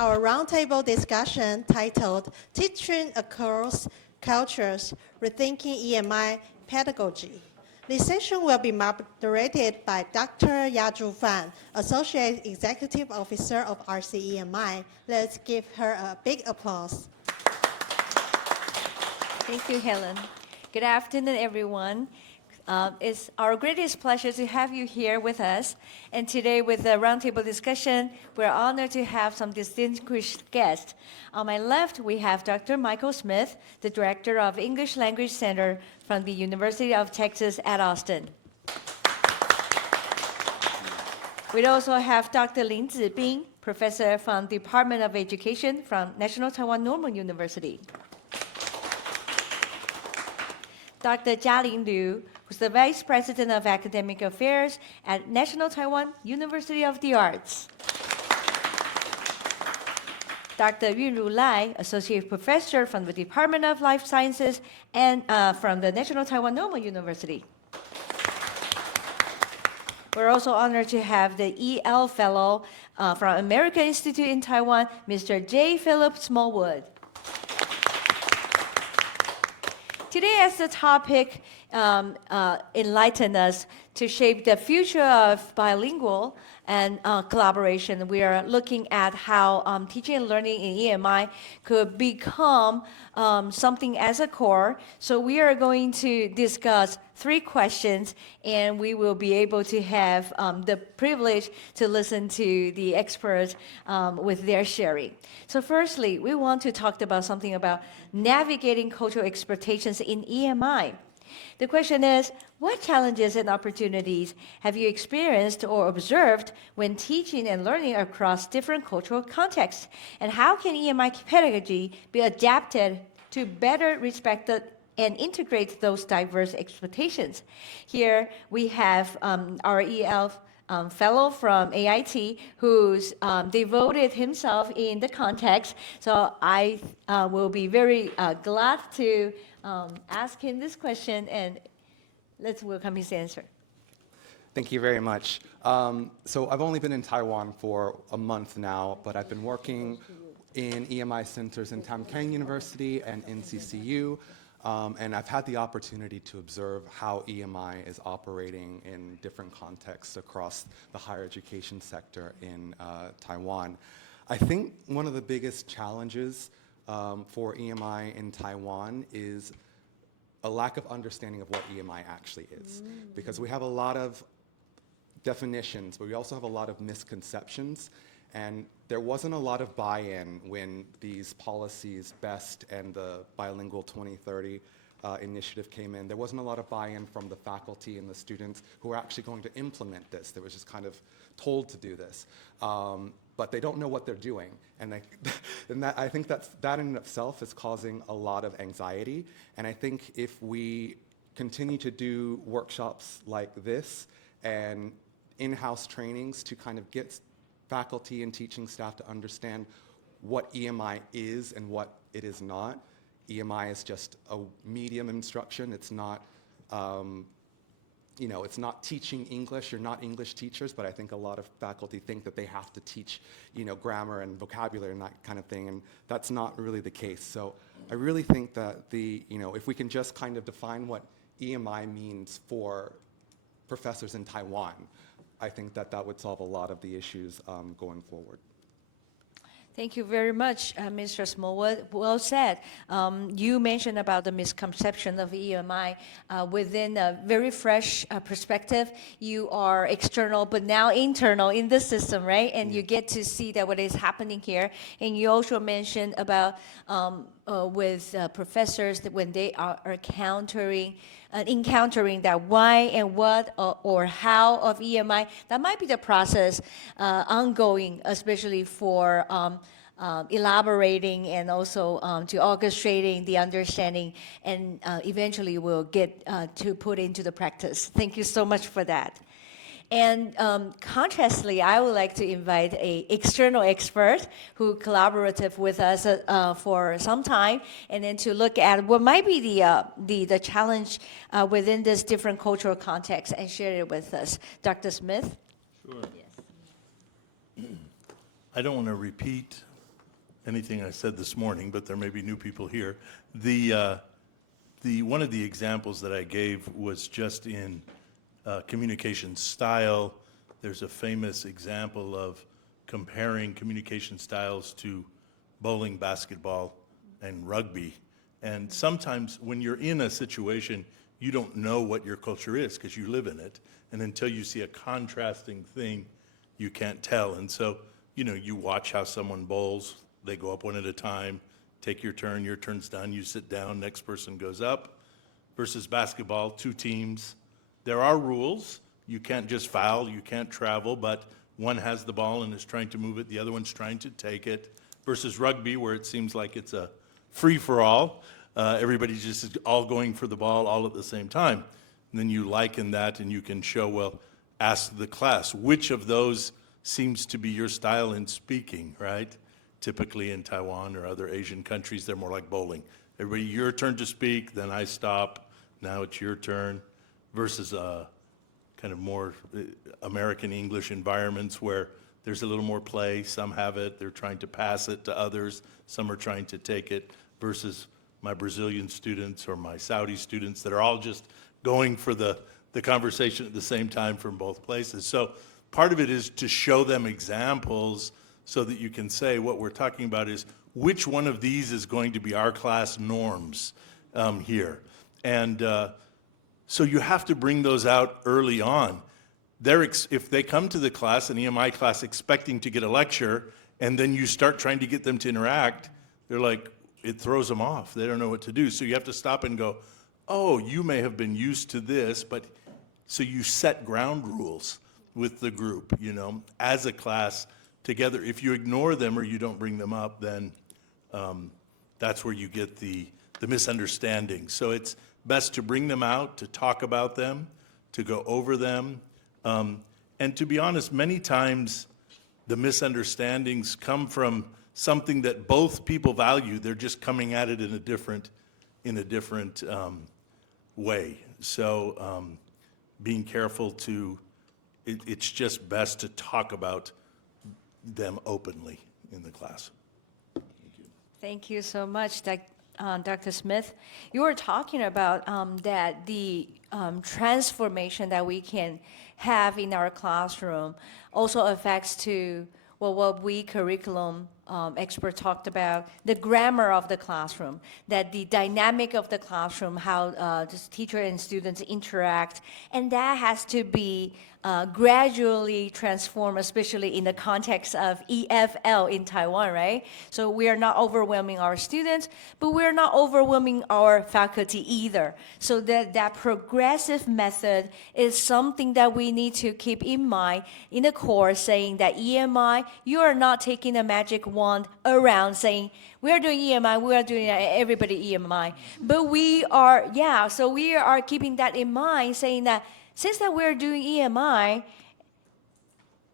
our roundtable discussion titled Teaching Across Cultures, Rethinking EMI Pedagogy. This session will be moderated by Dr. Yaju Fan, Associate Executive Officer of RCEMI. Let's give her a big applause. Thank you, Helen. Good afternoon, everyone. It's our greatest pleasure to have you here with us. And today, with the roundtable discussion, we're honored to have some distinguished guests. On my left, we have Dr. Michael Smith, the Director of English Language Center from the University of Texas at Austin. We also have Dr. Lin Zibing, Professor from the Department of Education from National Taiwan Normal University. Dr. Jialin Liu, who's the Vice President of Academic Affairs at National Taiwan University of the Arts. Dr. Yunru Lai, Associate Professor from the Department of Life Sciences and from the National Taiwan Normal University. We're also honored to have the EL Fellow from American Institute in Taiwan, Mr. J. Philip Smallwood. Today, as the topic enlighten us to shape the future of bilingual and collaboration, we are looking at how teaching and learning in EMI could become something as a core. So we are going to discuss 3 questions, and we will be able to have the privilege to listen to the experts with their sharing. So firstly, we want to talk about something about navigating cultural expectations in EMI. The question is, what challenges and opportunities have you experienced or observed when teaching and learning across different cultural contexts? And how can EMI pedagogy be adapted to better respect and integrate those diverse expectations? Here we have our EL fellow from AIT who's devoted himself in the context. So I will be very glad to ask him this question, and let's welcome his answer. Thank you very much. So I've only been in Taiwan for a month now, but I've been working in EMI centers in Tam Kang University and NCCU, and I've had the opportunity to observe how EMI is operating in different contexts across the higher education sector in Taiwan. I think one of the biggest challenges for EMI in Taiwan is a lack of understanding of what EMI actually is. Because we have a lot of definitions, but we also have a lot of misconceptions. And there wasn't a lot of buy-in when these policies, BEST and the Bilingual 2030 initiative came in. There wasn't a lot of buy-in from the faculty and the students who were actually going to implement this. They were just kind of told to do this. But they don't know what they're doing. And I think that in itself is causing a lot of anxiety. And I think if we continue to do workshops like this and in-house trainings to kind of get faculty and teaching staff to understand what EMI is and what it is not. EMI is just a medium instruction. It's not, it's not teaching English. You're not English teachers, but I think a lot of faculty think that they have to teach, grammar and vocabulary and that kind of thing, and that's not really the case. So I really think that if we can just kind of define what EMI means for professors in Taiwan, I think that would solve a lot of the issues going forward. Thank you very much, Mr. Smallwood. Well said. You mentioned about the misconception of EMI within a very fresh perspective. You are external, but now internal in the system, right? And you get to see that what is happening here. And you also mentioned about with professors that when they are encountering that why and what or how of EMI, that might be the process ongoing, especially for elaborating and also to orchestrating the understanding, and eventually we'll get to put into the practice. Thank you so much for that. And contrastly, I would like to invite an external expert who collaborated with us for some time, and then to look at what might be the challenge within this different cultural context and share it with us. Dr. Smith? Sure. Yes. I don't want to repeat anything I said this morning, but there may be new people here. One of the examples that I gave was just in communication style. There's a famous example of comparing communication styles to bowling, basketball, and rugby. And sometimes when you're in a situation, you don't know what your culture is because you live in it. And until you see a contrasting thing, you can't tell. And so, you watch how someone bowls. They go up one at a time, take your turn's done, you sit down, next person goes up. Versus basketball, 2 teams. There are rules. You can't just foul, you can't travel, but one has the ball and is trying to move it, the other one's trying to take it. Versus rugby, where it seems like it's a free-for-all. Everybody's just all going for the ball all at the same time. And then you liken that and you can show, well, ask the class, which of those seems to be your style in speaking, right? Typically in Taiwan or other Asian countries, they're more like bowling. Everybody, your turn to speak, then I stop, now it's your turn, versus kind of more American English environments where there's a little more play, some have it, they're trying to pass it to others, some are trying to take it, versus my Brazilian students or my Saudi students that are all just going for the conversation at the same time from both places. So part of it is to show them examples so that you can say what we're talking about is which one of these is going to be our class norms here. And so you have to bring those out early on. If they come to the class, an EMI class, expecting to get a lecture, and then you start trying to get them to interact, they're like, it throws them off. They don't know what to do. So you have to stop and go, oh, you may have been used to this, but so you set ground rules with the group, as a class together. If you ignore them or you don't bring them up, then that's where you get the misunderstanding. So it's best to bring them out, to talk about them, to go over them. And to be honest, many times the misunderstandings come from something that both people value. They're just coming at it in a different way. So being careful it's just best to talk about them openly in the class. Thank you. Thank you so much, Dr. Smith. You were talking about that the transformation that we can have in our classroom also affects to what we curriculum expert talked about, the grammar of the classroom, that the dynamic of the classroom, how the teacher and students interact, and that has to be gradually transformed, especially in the context of EFL in Taiwan, right? So we are not overwhelming our students, but we're not overwhelming our faculty either. So that progressive method is something that we need to keep in mind in the course, saying that EMI, you are not taking a magic wand around saying, we are doing EMI, we are doing everybody EMI. But we are keeping that in mind, saying that since that we're doing EMI,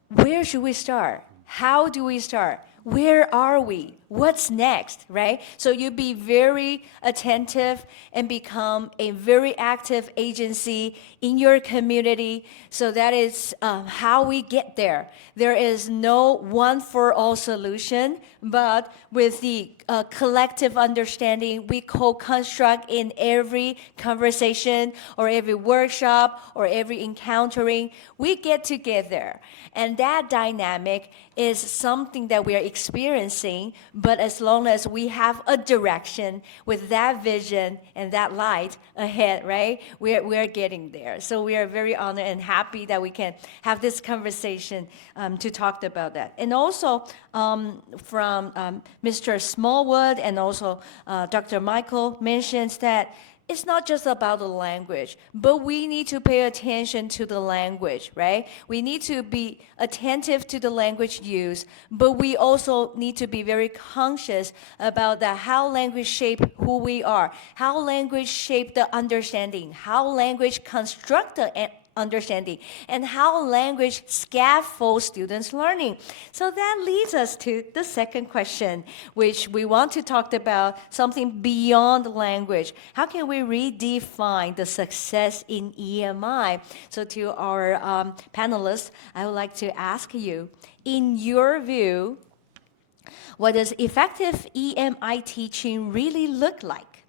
where should we start? How do we start? Where are we? What's next, right? So you be very attentive and become a very active agency in your community. So that is how we get there. There is no one-for-all solution, but with the collective understanding, we co-construct in every conversation or every workshop or every encountering, we get together. And that dynamic is something that we are experiencing, but as long as we have a direction with that vision and that light ahead, right, we're getting there. So we are very honored and happy that we can have this conversation to talk about that. And also from Mr. Smallwood and also Dr. Michael mentions that it's not just about the language, but we need to pay attention to the language, right? We need to be attentive to the language used, but we also need to be very conscious about how language shape who we are, how language shape the understanding, how language construct the understanding, and how language scaffolds students' learning. So that leads us to the second question, which we want to talk about something beyond language. How can we redefine the success in EMI? So to our panelists, I would like to ask you, in your view, What does effective EMI teaching really look like?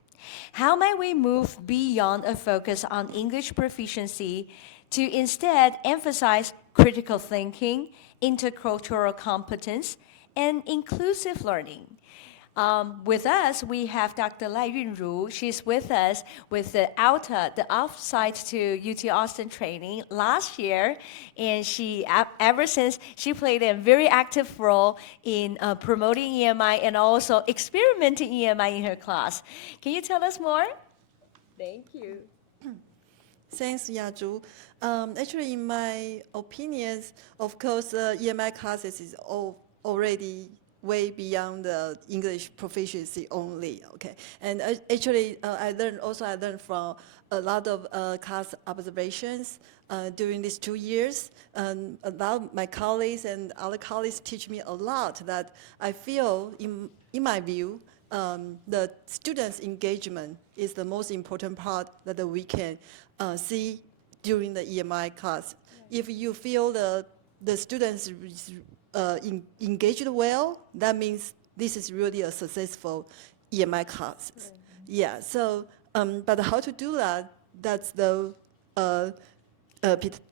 How might we move beyond a focus on English proficiency to instead emphasize critical thinking, intercultural competence, and inclusive learning? With us, we have Dr. Lai Yunru. She's with us with the offsite to UT Austin training last year, and she, ever since, she played a very active role in promoting EMI and also experimenting EMI in her class. Can you tell us more? Thank you. Thanks, Yaju. Actually, in my opinions, of course, EMI classes is already way beyond the English proficiency only. Okay, and actually, I learned from a lot of class observations during these 2 years. A lot of my colleagues and other colleagues teach me a lot that I feel, in my view, the students' engagement is the most important part that we can see during the EMI class. If you feel the students engaged well, that means this is really a successful EMI class. Yeah, so, but how to do that, that's the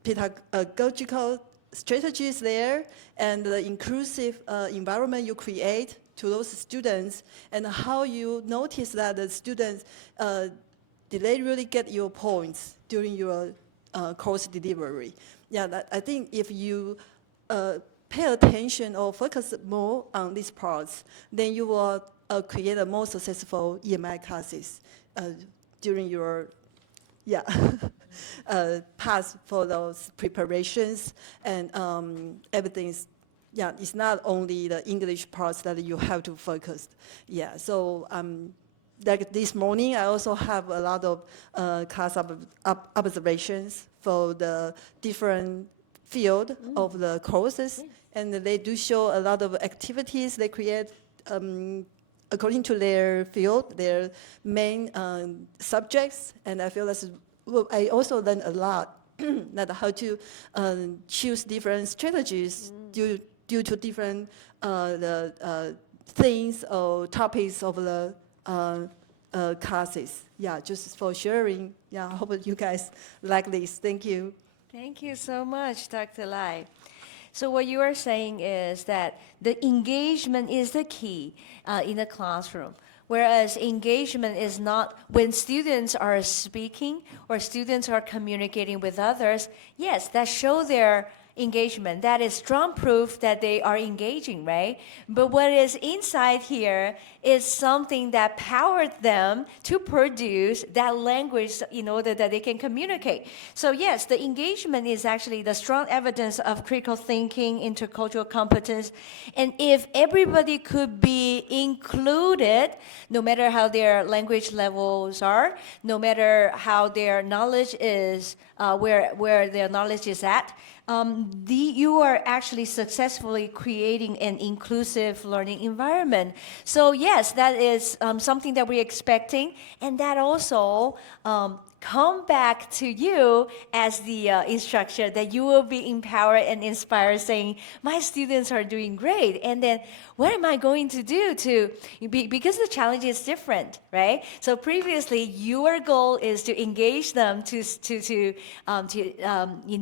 pedagogical strategies there, and the inclusive environment you create to those students, and how you notice that the students, did they really get your points during your course delivery? Yeah, I think if you pay attention or focus more on these parts, then you will create a more successful EMI classes during your path for those preparations, and everything's, it's not only the English parts that you have to focus. Yeah, so like this morning, I also have a lot of class observations for the different field of the courses, and they do show a lot of activities they create according to their field, their main subjects, and I feel that's, well, I also learned a lot that how to choose different strategies due to different things or topics of the classes. Yeah, just for sharing. Yeah, I hope you guys like this. Thank you. Thank you so much, Dr. Lai. So what you are saying is that the engagement is the key in the classroom, whereas engagement is not when students are speaking or students are communicating with others. Yes, that show their engagement. That is strong proof that they are engaging, right? But what is inside here is something that powered them to produce that language in order that they can communicate. So yes, the engagement is actually the strong evidence of critical thinking, intercultural competence. And if everybody could be included, no matter how their language levels are, no matter how their knowledge is, where their knowledge is at, you are actually successfully creating an inclusive learning environment. So yes, that is something that we're expecting, and that also come back to you as the instructor, that you will be empowered and inspired, saying, my students are doing great, and then what am I going to do to, because the challenge is different, right? So previously, your goal is to engage them in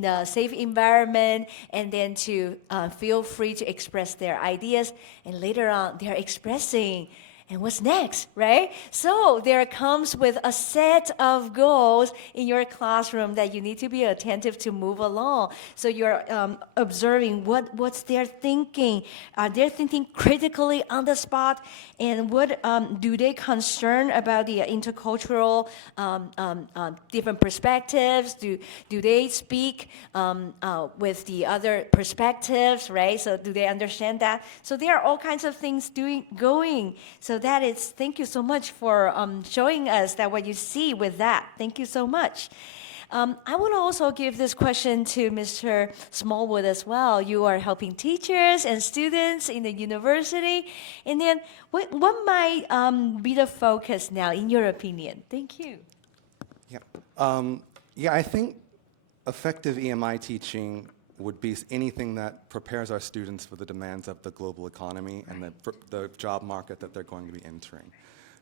a safe environment, and then to feel free to express their ideas, and later on, they're expressing. And what's next, right? So there comes with a set of goals in your classroom that you need to be attentive to move along. So you're observing what's their thinking. Are they thinking critically on the spot? And what do they concern about the intercultural different perspectives? Do they speak with the other perspectives, right? So do they understand that? So there are all kinds of things going. So that is, thank you so much for showing us that what you see with that. Thank you so much. I want to also give this question to Mr. Smallwood as well. You are helping teachers and students in the university. And then what might be the focus now, in your opinion? Thank you. Yeah, I think effective EMI teaching would be anything that prepares our students for the demands of the global economy and the job market that they're going to be entering.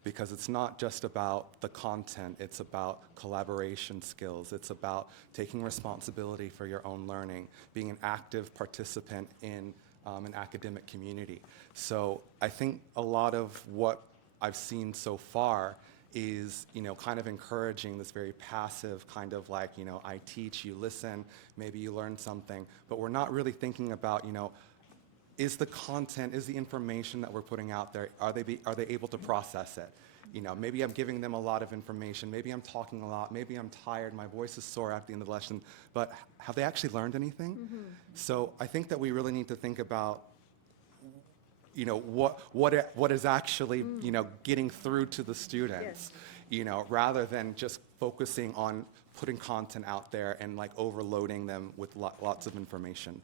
Because it's not just about the content, it's about collaboration skills, it's about taking responsibility for your own learning, being an active participant in an academic community. So I think a lot of what I've seen so far is, kind of encouraging this very passive kind of like, I teach, you listen, maybe you learn something, but we're not really thinking about, is the content, is the information that we're putting out there, are they able to process it? Maybe I'm giving them a lot of information, maybe I'm talking a lot, maybe I'm tired, my voice is sore at the end of the lesson, but have they actually learned anything? So I think that we really need to think about what is actually getting through to the students, rather than just focusing on putting content out there and like overloading them with lots of information.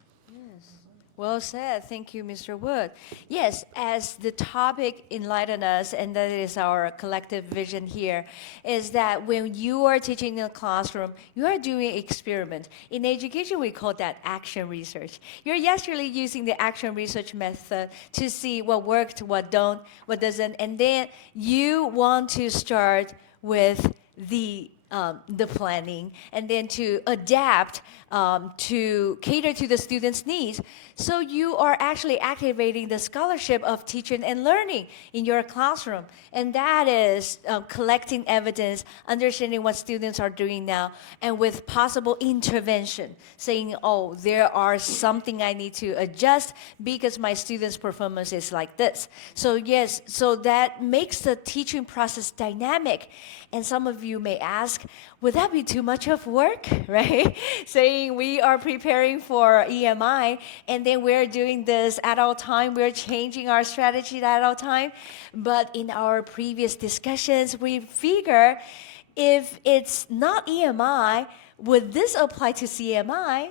Well said. Thank you, Mr. Wood. Yes, as the topic enlightened us, and that is our collective vision here, is that when you are teaching in a classroom, you are doing experiment. In education, we call that action research. You're actually using the action research method to see what worked, what doesn't, and then you want to start with the planning, and then to adapt to cater to the students' needs. So you are actually activating the scholarship of teaching and learning in your classroom. And that is collecting evidence, understanding what students are doing now, and with possible intervention, saying, oh, there are something I need to adjust because my students' performance is like this. So yes, so that makes the teaching process dynamic. And some of you may ask, would that be too much of work, right? Saying we are preparing for EMI, and then we're doing this at all time, we're changing our strategy at all time. But in our previous discussions, we figure if it's not EMI, would this apply to CMI?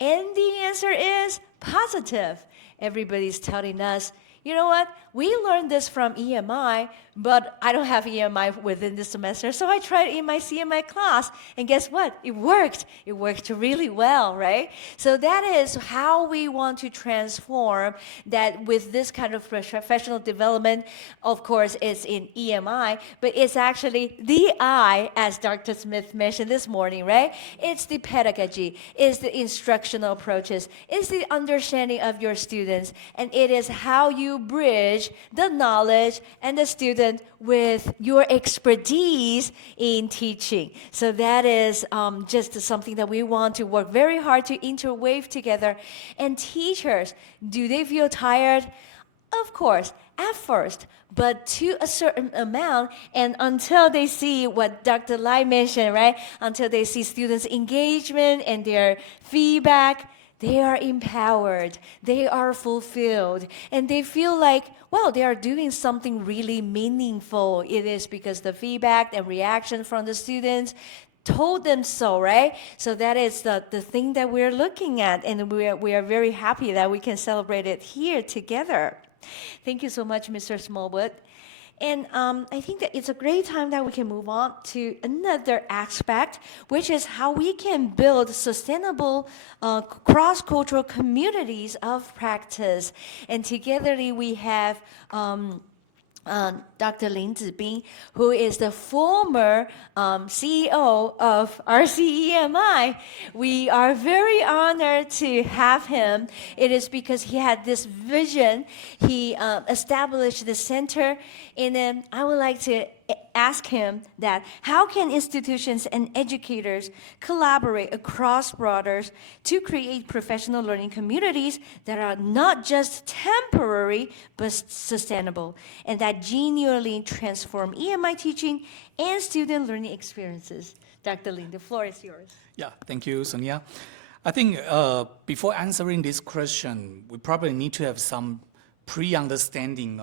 And the answer is positive. Everybody's telling us, you know what, we learned this from EMI, but I don't have EMI within this semester, so I tried in my CMI class, and guess what? It worked. It worked really well, right? So that is how we want to transform that with this kind of professional development. Of course, it's in EMI, but it's actually the I, as Dr. Smith mentioned this morning, right? It's the pedagogy, it's the instructional approaches, it's the understanding of your students, and it is how you bridge the knowledge and the student with your expertise in teaching. So that is just something that we want to work very hard to interweave together. And teachers, do they feel tired? Of course, at first, but to a certain amount, and until they see what Dr. Lai mentioned, right? Until they see students' engagement and their feedback, they are empowered, they are fulfilled, and they feel like, well, they are doing something really meaningful. It is because the feedback and reaction from the students told them so, right? So that is the thing that we're looking at, and we are very happy that we can celebrate it here together. Thank you so much, Mr. Smallwood. And I think that it's a great time that we can move on to another aspect, which is how we can build sustainable cross-cultural communities of practice. And togetherly we have Dr. Lin Zibing, who is the former CEO of RCEMI. We are very honored to have him. It is because he had this vision. He established the center, and then I would like to ask him that how can institutions and educators collaborate across borders to create professional learning communities that are not just temporary but sustainable, and that genuinely transform EMI teaching and student learning experiences. Dr. Lin, the floor is yours. Yeah, thank you, Sonia. I think before answering this question, we probably need to have some pre-understanding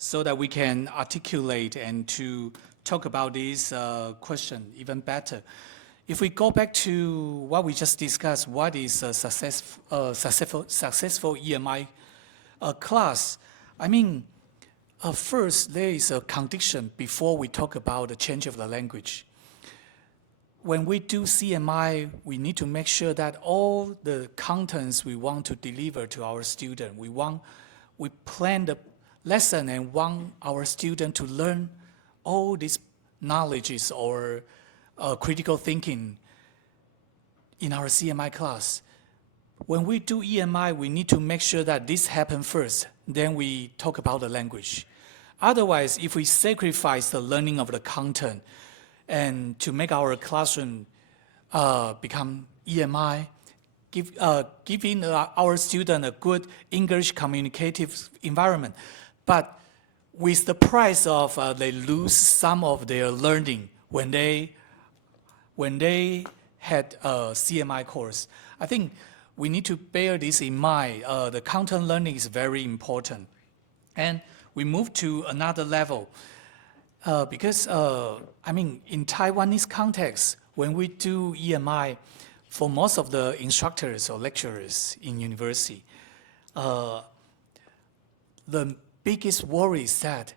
so that we can articulate and to talk about this question even better. If we go back to what we just discussed, what is a successful EMI class? I mean, first, there is a condition before we talk about the change of the language. when we do CMI, we need to make sure that all the contents we want to deliver to our student, we plan the lesson and want our student to learn all these knowledges or critical thinking in our CMI class. When we do EMI, we need to make sure that this happens first, then we talk about the language. Otherwise, if we sacrifice the learning of the content and to make our classroom become EMI, giving our student a good English communicative environment, but with the price of they lose some of their learning when they had a CMI course. I think we need to bear this in mind. The content learning is very important. And we move to another level because, in Taiwanese context, when we do EMI, for most of the instructors or lecturers in university, the biggest worry is that,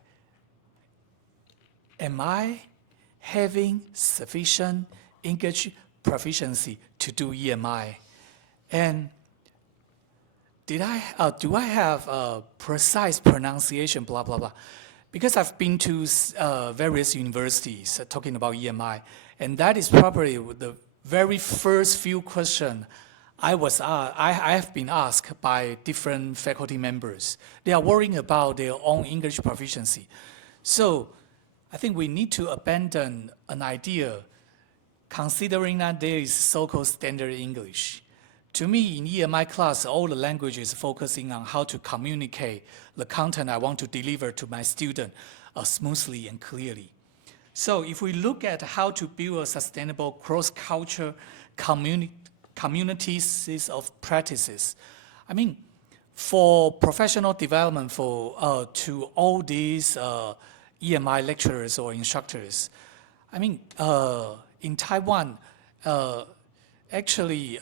am I having sufficient English proficiency to do EMI? And do I have a precise pronunciation, blah, blah, blah? Because I've been to various universities talking about EMI, and that is probably the very first few questions I have been asked by different faculty members. They are worrying about their own English proficiency. So I think we need to abandon an idea considering that there is so-called standard English. To me, in EMI class, all the language is focusing on how to communicate the content I want to deliver to my student smoothly and clearly. So if we look at how to build a sustainable cross-culture communities of practices, for professional development to all these EMI lecturers or instructors, in Taiwan, actually,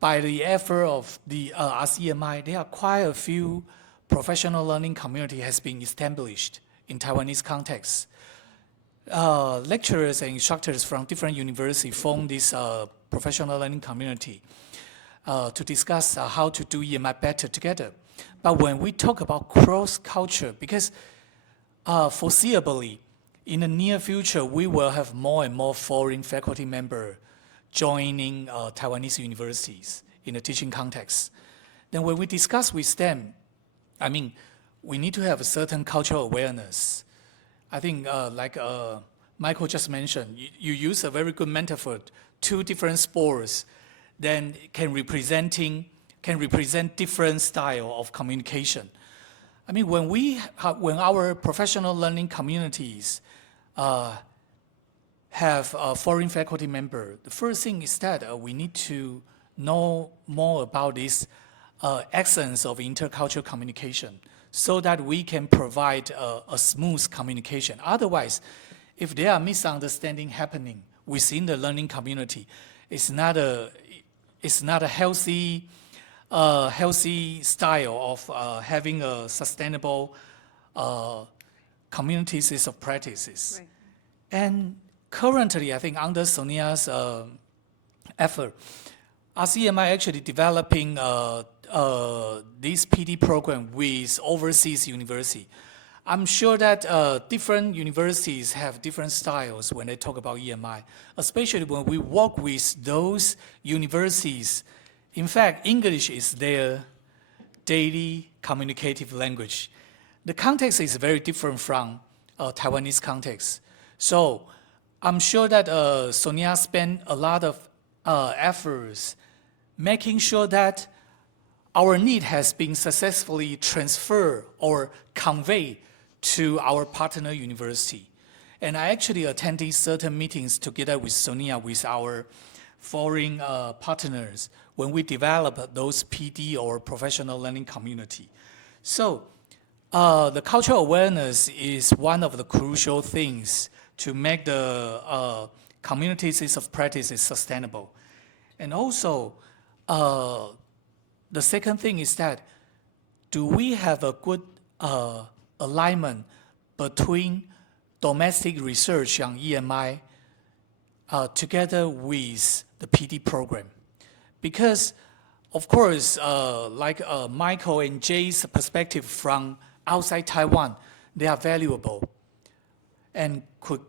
by the effort of the EMI, there are quite a few professional learning community has been established in Taiwanese context. Lecturers and instructors from different universities form this professional learning community to discuss how to do EMI better together. But when we talk about cross-culture, because foreseeably, in the near future, we will have more and more foreign faculty members joining Taiwanese universities in the teaching context. Then when we discuss with them, we need to have a certain cultural awareness. I think like Michael just mentioned, you use a very good metaphor, two different sports, then can represent different style of communication. When our professional learning communities have a foreign faculty member, the first thing is that we need to know more about this essence of intercultural communication so that we can provide a smooth communication. Otherwise, if there are misunderstandings happening within the learning community, it's not a healthy style of having a sustainable communities of practices. Right. And currently, I think under Sonia's effort, RCMI actually developing this PD program with overseas university. I'm sure that different universities have different styles when they talk about EMI, especially when we work with those universities. In fact, English is their daily communicative language. The context is very different from Taiwanese context. So I'm sure that Sonia spent a lot of efforts making sure that our need has been successfully transferred or conveyed to our partner university. And I actually attended certain meetings together with Sonia, with our foreign partners, when we develop those PD or professional learning community. So the cultural awareness is one of the crucial things to make the communities of practices sustainable. And also, the second thing is that, do we have a good alignment between domestic research on EMI together with the PD program. Because, of course, like Michael and Jay's perspective from outside Taiwan, they are valuable and could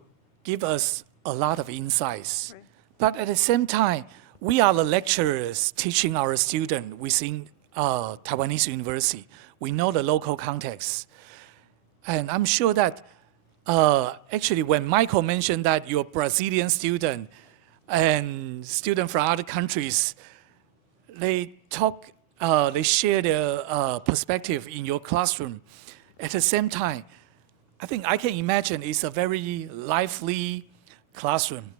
give us a lot of insights. Right. But at the same time, we are the lecturers teaching our students within Taiwanese university. We know the local context. And I'm sure that actually when Michael mentioned that your Brazilian student and students from other countries, they share their perspective in your classroom. At the same time, I think I can imagine it's a very lively classroom.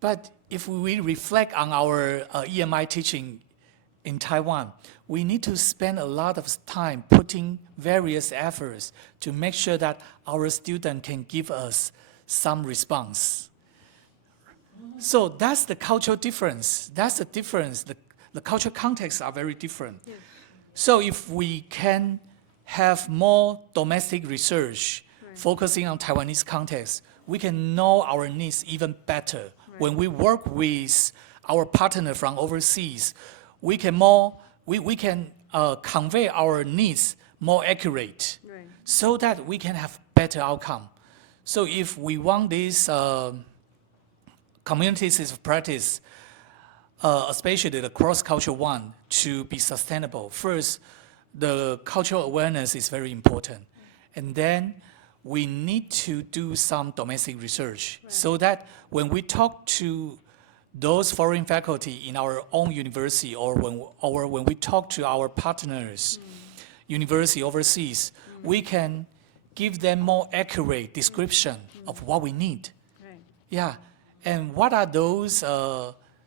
But if we reflect on our EMI teaching in Taiwan, we need to spend a lot of time putting various efforts to make sure that our student can give us some response. So that's the cultural difference. That's the difference. The cultural contexts are very different. Yeah. So if we can have more domestic research focusing on Taiwanese context, we can know our needs even better. When we work with our partner from overseas, we can convey our needs more accurate, so that we can have better outcome. So if we want these communities of practice, especially the cross-cultural one, to be sustainable, first, the cultural awareness is very important. And then we need to do some domestic research so that when we talk to those foreign faculty in our own university or when we talk to our partners, university overseas, we can give them more accurate description of what we need. Yeah, and what are those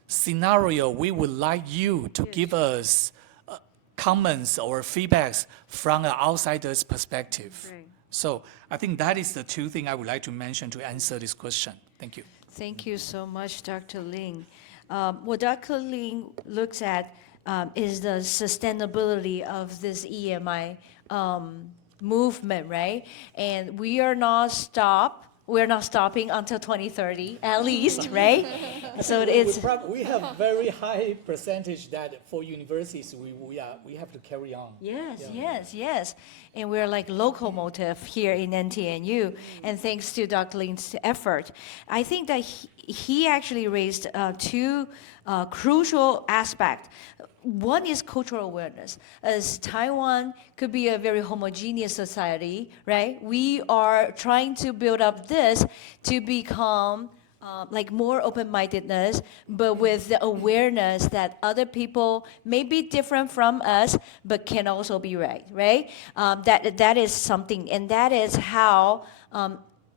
scenarios we would like you to give us comments or feedbacks from an outsider's perspective. So I think that is the two things I would like to mention to answer this question. Thank you. Thank you so much, Dr. Ling. What Dr. Ling looks at is the sustainability of this EMI movement, right? And we're not stopping until 2030, at least, right? So it's we have very high percentage that for universities we have to carry on. Yes. And we're like locomotive here in NTNU, and thanks to Dr. Ling's effort. I think that he actually raised two crucial aspects. One is cultural awareness. As Taiwan could be a very homogeneous society, right? We are trying to build up this to become like more open-mindedness, but with the awareness that other people may be different from us, but can also be right? That is something, and that is how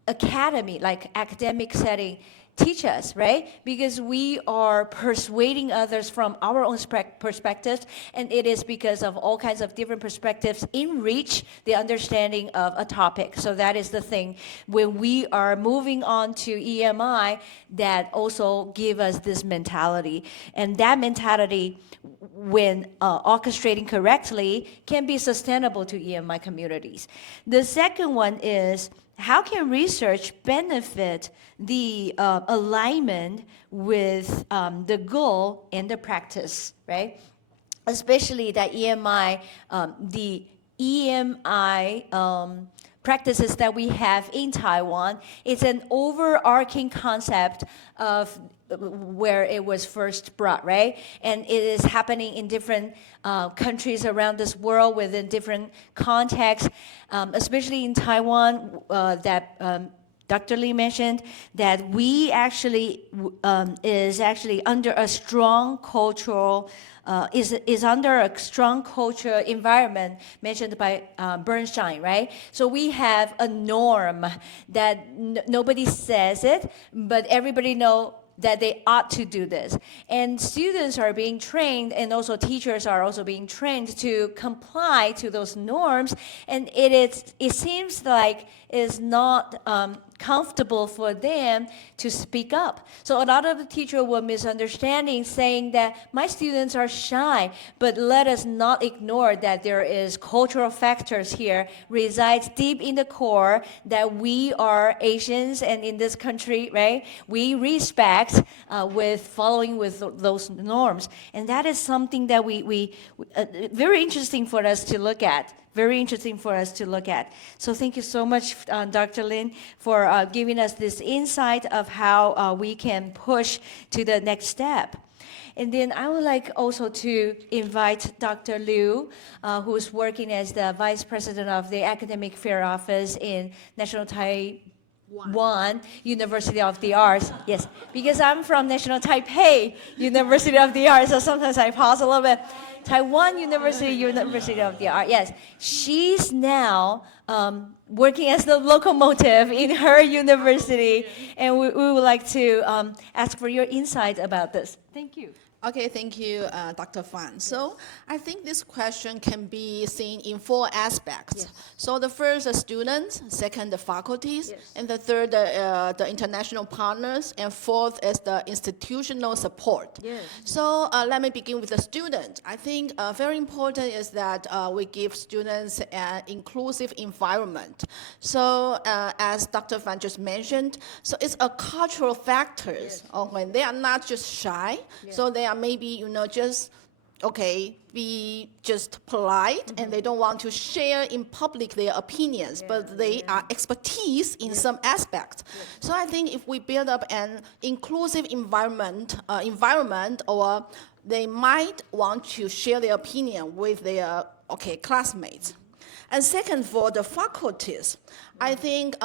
academy, like academic setting, teach us, right? Because we are persuading others from our own perspectives, and it is because of all kinds of different perspectives enrich the understanding of a topic. So that is the thing. When we are moving on to EMI, that also give us this mentality. And that mentality, when orchestrating correctly, can be sustainable to EMI communities. The second one is, how can research benefit the alignment with the goal and the practice, right? Especially that EMI, the EMI practices that we have in Taiwan, it's an overarching concept of where it was first brought, right? And it is happening in different countries around this world within different contexts, especially in Taiwan, that Dr. Lee mentioned, that we actually is actually under a strong cultural is under a strong cultural environment mentioned by Bernstein, right? So we have a norm that nobody says it, but everybody know that they ought to do this. And students are being trained, and also teachers are also being trained to comply to those norms. And it seems like it's not comfortable for them to speak up. So a lot of the teachers were misunderstanding, saying that my students are shy, but let us not ignore that there is cultural factors here, resides deep in the core that we are Asians, and in this country, right, we respect with following with those norms. And that is something that we very interesting for us to look at. Very interesting for us to look at. So thank you so much, Dr. Lin, for giving us this insight of how we can push to the next step. And then I would like also to invite Dr. Liu, who's working as the Vice President of the Academic Fair Office in National Taiwan University of the Arts. Yes, because I'm from National Taipei University of the Arts, so sometimes I pause a little bit. Taiwan University of the Arts, yes. She's now working as the locomotive in her university, and we would like to ask for your insight about this. Thank you. Okay, thank you, Dr. Fan. So I think this question can be seen in 4 aspects. Yes. So the first, the students, second, the faculties, Yes. and the third, the international partners, and fourth is the institutional support. Yes. So let me begin with the student. I think very important is that we give students an inclusive environment. So as Dr. Fan just mentioned, so it's a cultural factors. When they are not just shy, so they are maybe, just, be just polite, and they don't want to share in public their opinions, but they are expertise in some aspects. So I think if we build up an inclusive environment, or they might want to share their opinion with their, classmates. And second, for the faculties, I think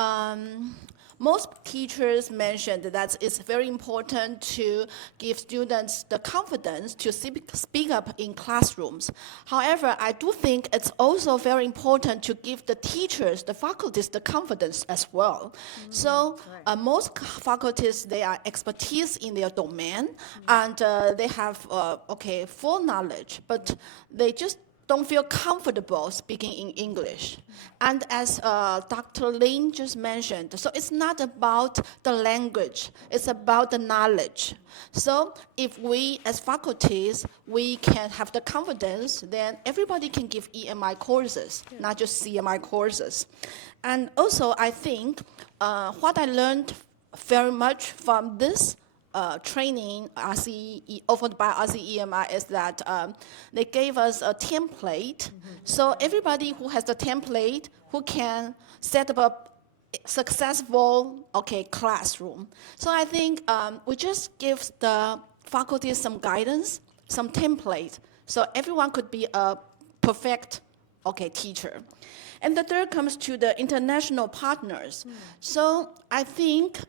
most teachers mentioned that it's very important to give students the confidence to speak up in classrooms. However, I do think it's also very important to give the teachers, the faculties, the confidence as well. So most faculties, they are expertise in their domain, and they have, full knowledge, but they just don't feel comfortable speaking in English. And as Dr. Lin just mentioned, so it's not about the language, it's about the knowledge. So if we, as faculties, we can have the confidence, then everybody can give EMI courses, not just CMI courses. And also, I think what I learned very much from this training offered by RC EMI is that they gave us a template. So everybody who has the template, who can set up a successful classroom. So I think we just give the faculty some guidance, some template, so everyone could be a perfect teacher. And the third comes to the international partners. So I think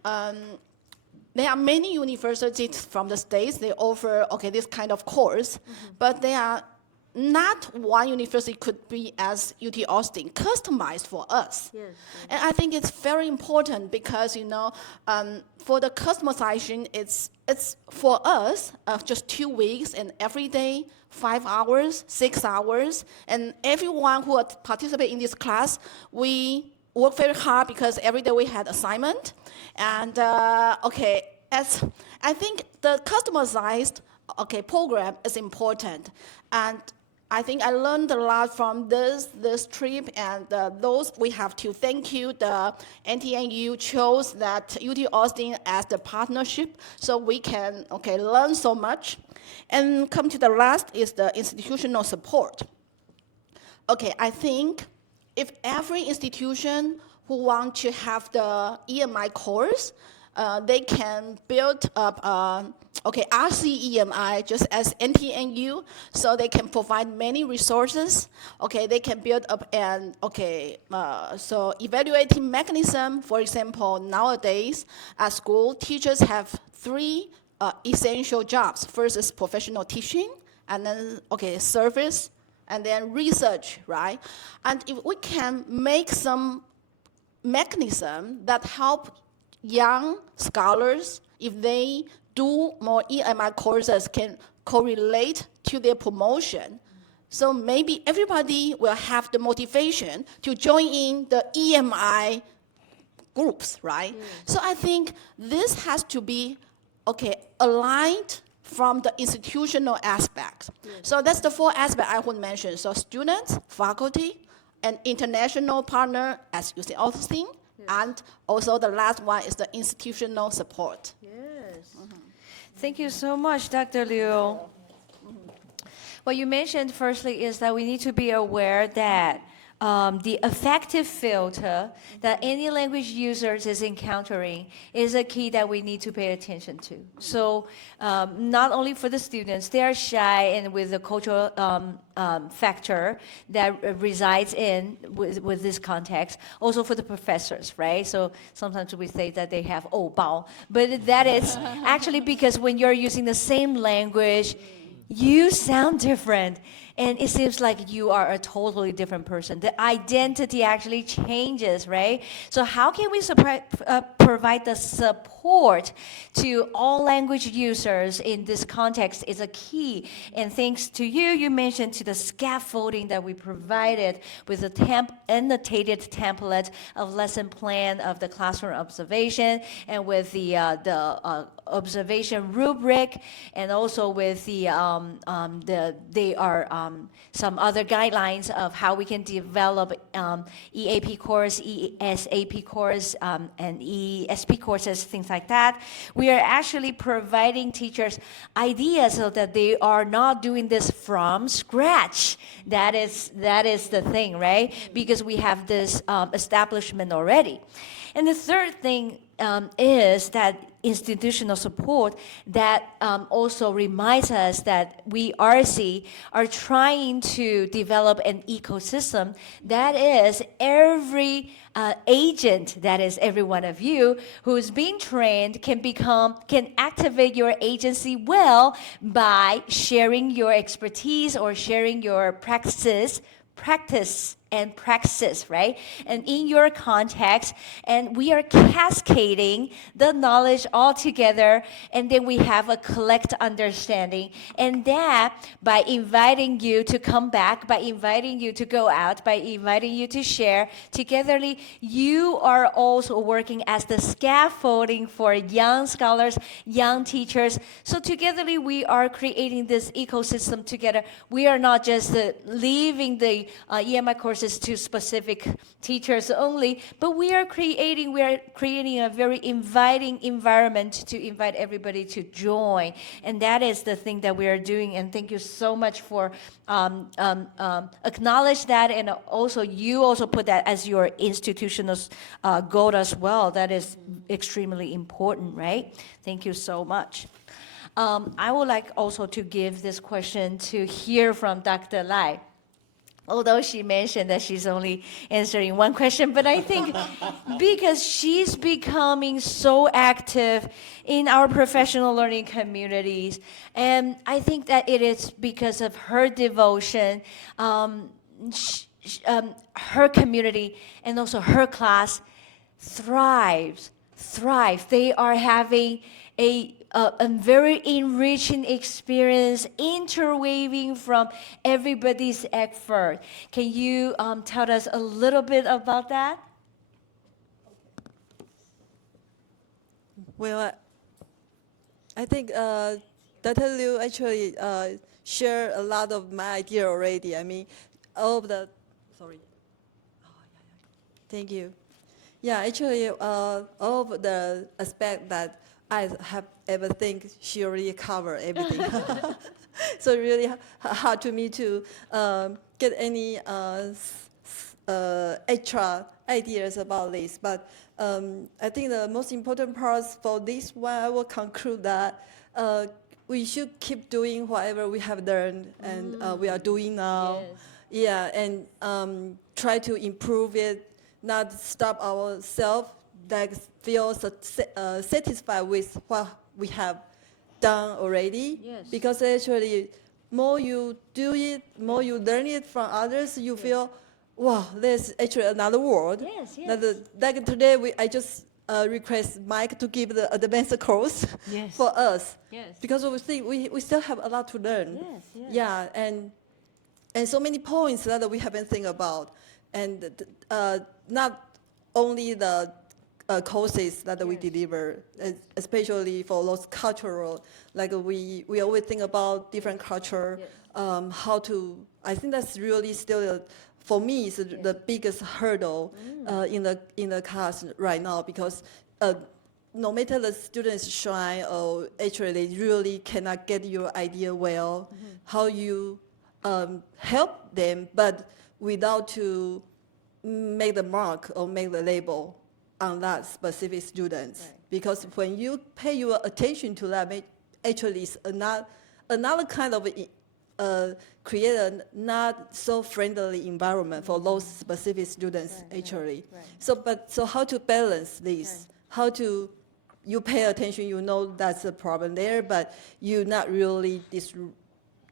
there are many universities from the States, they offer, this kind of course, but they are not one university could be as UT Austin, customized for us. And I think it's very important because, for the customization, it's for us, just 2 weeks and every day, 5 hours, 6 hours, and everyone who participate in this class, we work very hard because every day we had assignment. And as I think the customized program is important. And I think I learned a lot from this trip, and those we have to thank you. The NTNU chose that UT Austin as the partnership, so we can learn so much. And come to the last is the institutional support. I think if every institution who want to have the EMI course, they can build up RC EMI just as NTNU, so they can provide many resources. They can build up an so evaluating mechanism. For example, nowadays at school, teachers have 3 essential jobs. First is professional teaching, and then service, and then research, right? And if we can make some mechanism that help young scholars, if they do more EMI courses, can correlate to their promotion. So maybe everybody will have the motivation to join in the EMI groups, right? So I think this has to be, okay, aligned from the institutional aspect. So that's the 4 aspects I would mention. So students, faculty, an international partner, as you say, also thing, and also the last one is the institutional support. Yes. Thank you so much, Dr. Liu. What you mentioned firstly is that we need to be aware that the effective filter that any language users is encountering is a key that we need to pay attention to. So not only for the students, they are shy and with the cultural factor that resides in with this context, also for the professors, right? So sometimes we say that they have 偶包, but that is actually because when you're using the same language, you sound different, and it seems like you are a totally different person. The identity actually changes, right? So how can we provide the support to all language users in this context is a key. And thanks to you, you mentioned to the scaffolding that we provided with the annotated template of lesson plan of the classroom observation, and with the observation rubric, and also with some other guidelines of how we can develop EAP course, ESAP course, and ESP courses, things like that. We are actually providing teachers ideas so that they are not doing this from scratch. That is the thing, right? Because we have this establishment already. And the third thing is that institutional support that also reminds us that we, RC, are trying to develop an ecosystem that is every agent, that is every one of you who's being trained can activate your agency well by sharing your expertise or sharing your practice and praxis, right? And in your context, and we are cascading the knowledge all together, and then we have a collective understanding. And that, by inviting you to come back, by inviting you to go out, by inviting you to share, togetherly, you are also working as the scaffolding for young scholars, young teachers. So togetherly, we are creating this ecosystem together. We are not just leaving the EMI courses to specific teachers only, but we are creating a very inviting environment to invite everybody to join. And that is the thing that we are doing. And thank you so much for acknowledge that, and also you also put that as your institutional goal as well. That is extremely important, right? Thank you so much. I would like also to give this question to hear from Dr. Lai. Although she mentioned that she's only answering one question, but I think because she's becoming so active in our professional learning communities, and I think that it is because of her devotion, her community, and also her class thrive. They are having a very enriching experience, interweaving from everybody's effort. Can you tell us a little bit about that? Well, I think Dr. Liu actually shared a lot of my idea already. I mean, all of the, sorry. Thank you. Yeah, actually, all of the aspect that I have ever think she already covered everything. So really hard to me to get any extra ideas about this. But I think the most important parts for this one, I will conclude that we should keep doing whatever we have learned and we are doing now. Yes. Yeah, and try to improve it, not stop ourselves, like feel satisfied with what we have done already. Yes. Because actually, more you do it, more you learn it from others, you feel, wow, there's actually another world. Yes, yes. Like today, I just request Mike to give the advanced course Yes. for us. Yes. Because we think we still have a lot to learn. Yes, yes. Yeah, and so many points that we haven't think about. And not only the courses that we deliver, especially for those cultural, like we always think about different culture, how to, I think that's really still, for me, is the biggest hurdle in the class right now, because no matter the students shy or actually they really cannot get your idea well, how you help them, but without to make the mark or make the label on that specific students. Because when you pay your attention to that, actually it's another kind of create a not so friendly environment for those specific students actually. So how to balance this? How to, you pay attention, you know that's a problem there, but you not really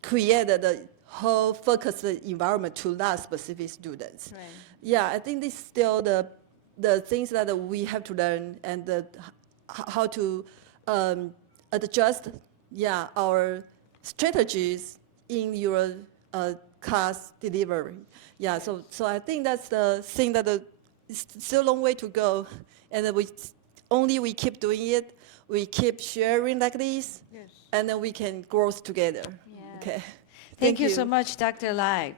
create the whole focused environment to that specific students. Yeah, I think this is still the things that we have to learn, and how to adjust, our strategies in your class delivery. Yeah, so I think that's the thing that it's still a long way to go, and then we keep doing it, we keep sharing like this, and then we can grow together. Okay. Thank you so much, Dr. Lai.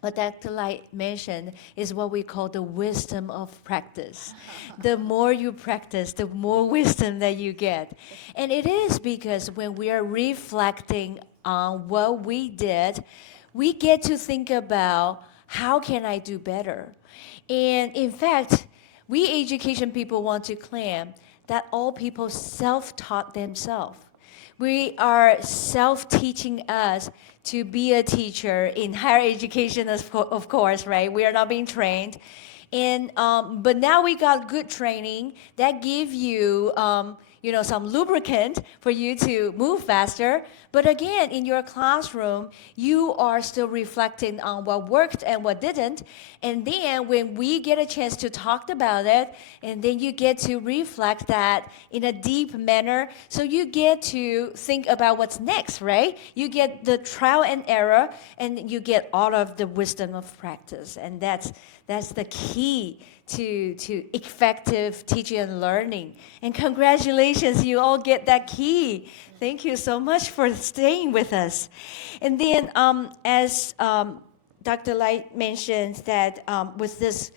What Dr. Lai mentioned is what we call the wisdom of practice. The more you practice, the more wisdom that you get. And it is because when we are reflecting on what we did, we get to think about how can I do better? And in fact, we education people want to claim that all people self-taught themselves. We are self-teaching us to be a teacher in higher education, of course, right? We are not being trained. And, but now we got good training that give you, some lubricant for you to move faster. But again, in your classroom, you are still reflecting on what worked and what didn't. And then when we get a chance to talk about it, and then you get to reflect that in a deep manner, so you get to think about what's next, right? You get the trial and error, and you get all of the wisdom of practice. And that's the key to effective teaching and learning. And congratulations, you all get that key. Thank you so much for staying with us. And then as Dr. Light mentioned that with this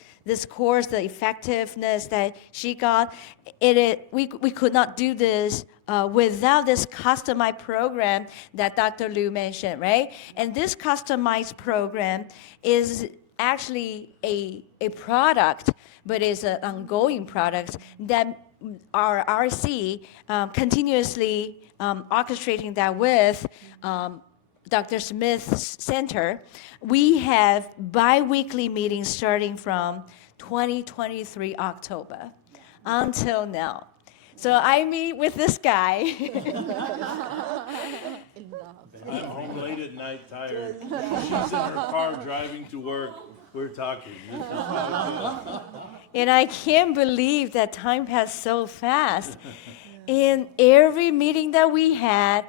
course, the effectiveness that she got, we could not do this without this customized program that Dr. Liu mentioned, right? And this customized program is actually a product, but it's an ongoing product that our RC continuously orchestrating that with Dr. Smith's center. We have bi-weekly meetings starting from 2023 October until now. So I meet with this guy. I'm home late at night, tired. She's in her car driving to work. We're talking. And I can't believe that time passed so fast. In every meeting that we had,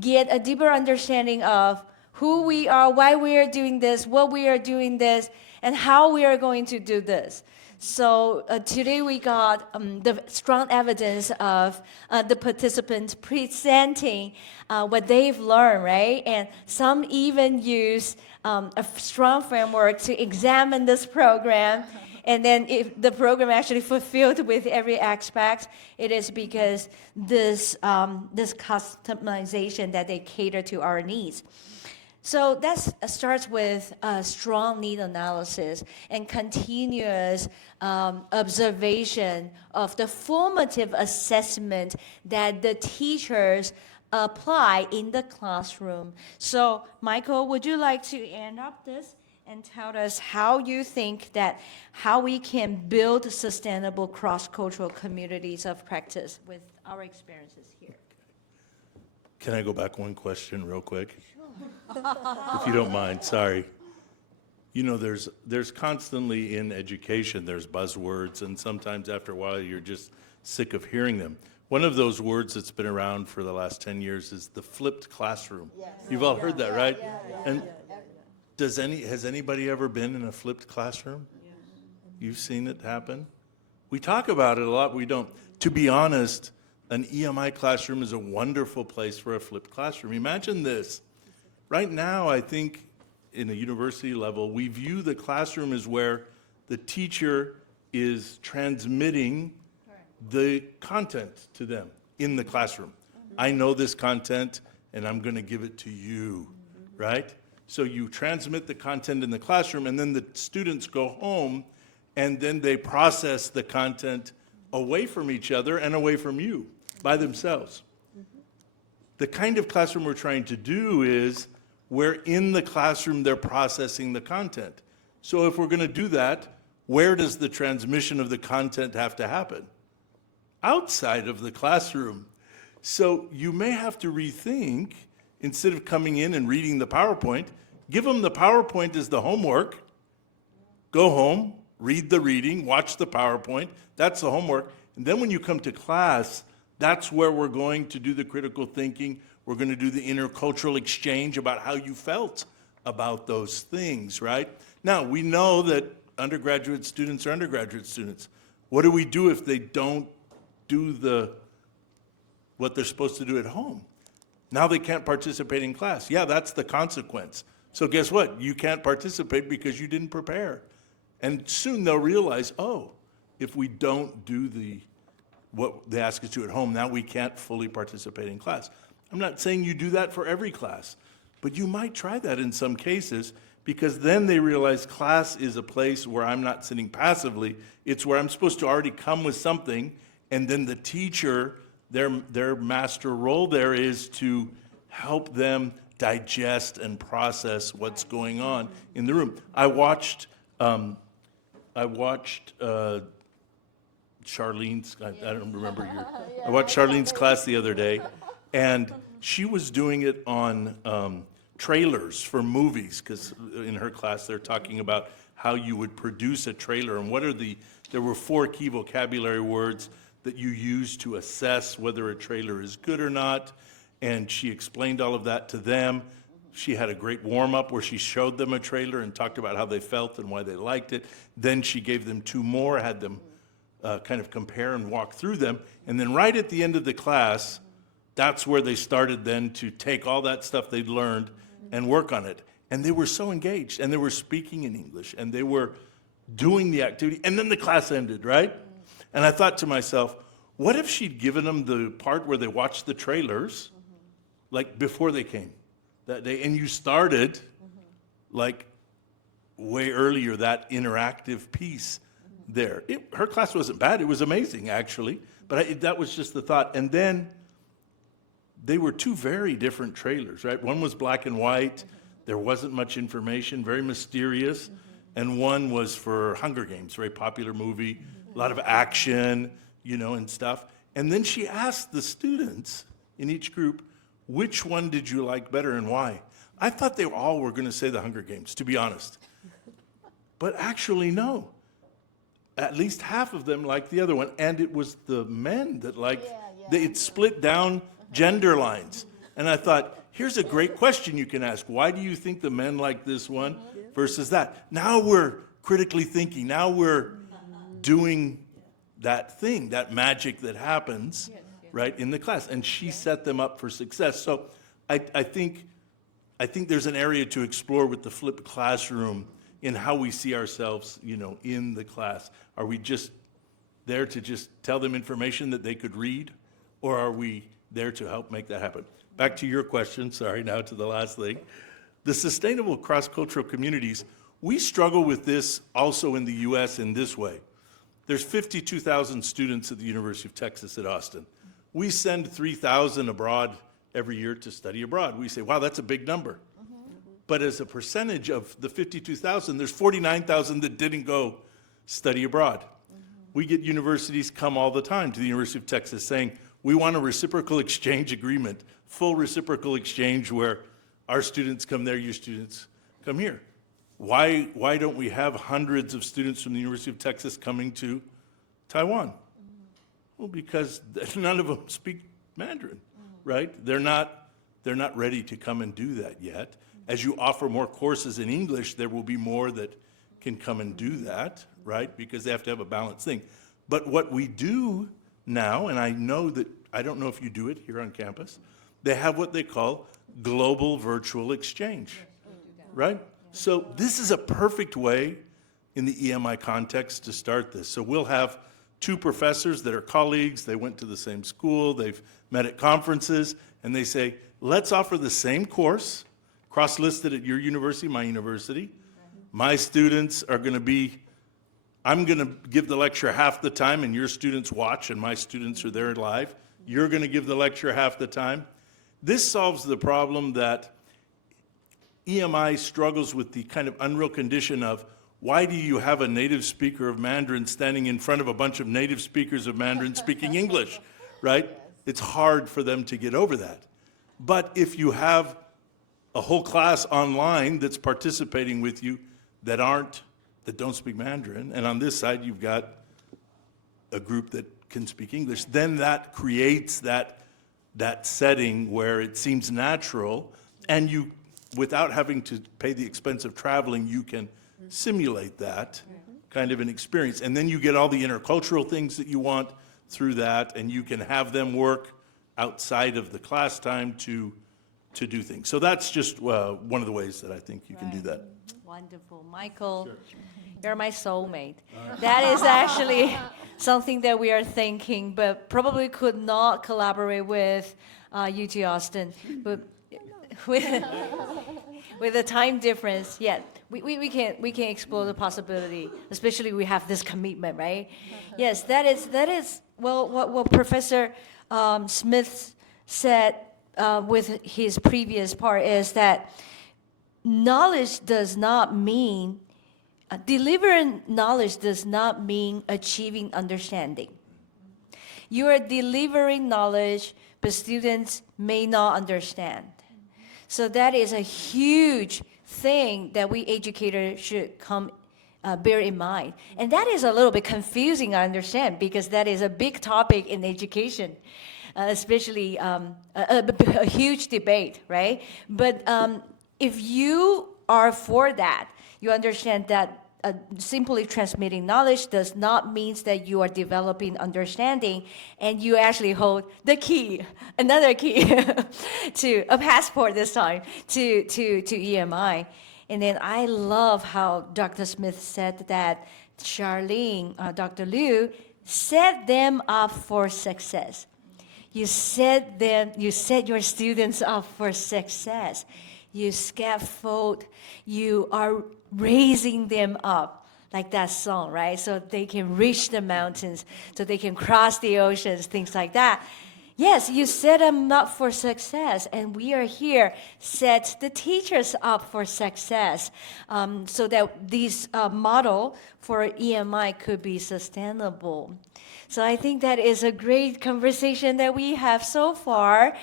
get a deeper understanding of who we are, why we are doing this, what we are doing this, and how we are going to do this. So today we got the strong evidence of the participants presenting what they've learned, right? And some even use a strong framework to examine this program. And then if the program actually fulfilled with every aspect, it is because this customization that they cater to our needs. So that starts with a strong need analysis and continuous observation of the formative assessment that the teachers apply in the classroom. So Michael, would you like to end up this and tell us how you think that how we can build sustainable cross-cultural communities of practice with our experiences here? Can I go back one question real quick? If you don't mind, sorry. You know, there's constantly in education, there's buzzwords, and sometimes after a while you're just sick of hearing them. One of those words that's been around for the last 10 years is the flipped classroom. Yes. You've all heard that, right? And has anybody ever been in a flipped classroom? You've seen it happen? We talk about it a lot, but we don't. To be honest, an EMI classroom is a wonderful place for a flipped classroom. Imagine this. Right now, I think in a university level, we view the classroom as where the teacher is transmitting the content to them in the classroom. I know this content, and I'm going to give it to you, right? So you transmit the content in the classroom, and then the students go home, and then they process the content away from each other and away from you by themselves. The kind of classroom we're trying to do is where in the classroom they're processing the content. So if we're going to do that, where does the transmission of the content have to happen? Outside of the classroom. So you may have to rethink, instead of coming in and reading the PowerPoint, give them the PowerPoint as the homework, go home, read the reading, watch the PowerPoint, that's the homework. And then when you come to class, that's where we're going to do the critical thinking. We're going to do the intercultural exchange about how you felt about those things, right? Now, we know that undergraduate students are undergraduate students. What do we do if they don't do what they're supposed to do at home? Now they can't participate in class. Yeah, that's the consequence. So guess what? You can't participate because you didn't prepare. And soon they'll realize, oh, if we don't do what they ask us to at home, now we can't fully participate in class. I'm not saying you do that for every class, but you might try that in some cases, because then they realize class is a place where I'm not sitting passively. It's where I'm supposed to already come with something, and then the teacher, their master role there is to help them digest and process what's going on in the room. I watched Charlene's, I don't remember I watched Charlene's class the other day, and she was doing it on trailers for movies, because in her class they're talking about how you would produce a trailer, and there were 4 key vocabulary words that you use to assess whether a trailer is good or not, and she explained all of that to them. She had a great warm-up where she showed them a trailer and talked about how they felt and why they liked it. Then she gave them 2 more, had them kind of compare and walk through them. And then right at the end of the class, that's where they started then to take all that stuff they'd learned and work on it. And they were so engaged, and they were speaking in English, and they were doing the activity, and then the class ended, right? And I thought to myself, what if she'd given them the part where they watched the trailers, like before they came that day, and you started like way earlier, that interactive piece there. Her class wasn't bad. It was amazing, actually. But that was just the thought. And then they were 2 very different trailers, right? One was black and white. There wasn't much information, very mysterious. And one was for Hunger Games, very popular movie, a lot of action, and stuff. And then she asked the students in each group, which one did you like better and why? I thought they all were going to say the Hunger Games, to be honest. But actually, no. At least half of them liked the other one. And it was the men that liked, it split down gender lines. And I thought, here's a great question you can ask. Why do you think the men like this one versus that? Now we're critically thinking. Now we're doing that thing, that magic that happens, right, in the class. And she set them up for success. So I think there's an area to explore with the flipped classroom in how we see ourselves, in the class. Are we just there to just tell them information that they could read, or are we there to help make that happen? Back to your question, sorry, now to the last thing. The sustainable cross-cultural communities, we struggle with this also in the U.S. in this way. There's 52,000 students at the University of Texas at Austin. We send 3,000 abroad every year to study abroad. We say, wow, that's a big number. But as a percentage of the 52,000, there's 49,000 that didn't go study abroad. We get universities come all the time to the University of Texas saying, we want a reciprocal exchange agreement, full reciprocal exchange where our students come there, your students come here. Why don't we have hundreds of students from the University of Texas coming to Taiwan? Well, because none of them speak Mandarin, right? They're not ready to come and do that yet. As you offer more courses in English, there will be more that can come and do that, right? Because they have to have a balanced thing. But what we do now, and I know that, I don't know if you do it here on campus, they have what they call global virtual exchange, right? So this is a perfect way in the EMI context to start this. So we'll have two professors that are colleagues, they went to the same school, they've met at conferences, and they say, let's offer the same course, cross-listed at your university, my university. My students are gonna be, I'm gonna give the lecture half the time and your students watch and my students are there live. You're gonna give the lecture half the time. This solves the problem that EMI struggles with, the kind of unreal condition of, why do you have a native speaker of Mandarin standing in front of a bunch of native speakers of Mandarin speaking English, right? It's hard for them to get over that. But if you have a whole class online that's participating with you that don't speak Mandarin, and on this side you've got a group that can speak English, then that creates that setting where it seems natural, and you, without having to pay the expense of traveling, you can simulate that kind of an experience. And then you get all the intercultural things that you want through that, and you can have them work outside of the class time to do things. So that's just one of the ways that I think you can do that. Wonderful. Michael, you're my soulmate. That is actually something that we are thinking, but probably could not collaborate with UT Austin. But with the time difference, yeah, we can explore the possibility, especially we have this commitment, right? Yes, that is well what Professor Smith said with his previous part is that knowledge does not mean, delivering knowledge does not mean achieving understanding. You are delivering knowledge, but students may not understand. So that is a huge thing that we educators should bear in mind. And that is a little bit confusing, I understand, because that is a big topic in education, especially a huge debate, right? But if you are for that, you understand that simply transmitting knowledge does not mean that you are developing understanding, and you actually hold the key, another key, to a passport this time, to EMI. And then I love how Dr. Smith said that Charlene, Dr. Liu, set them up for success. You set your students up for success. You scaffold, you are raising them up, like that song, right? So they can reach the mountains, so they can cross the oceans, things like that. Yes, you set them up for success, and we are here, set the teachers up for success, so that this model for EMI could be sustainable. So I think that is a great conversation that we have so far.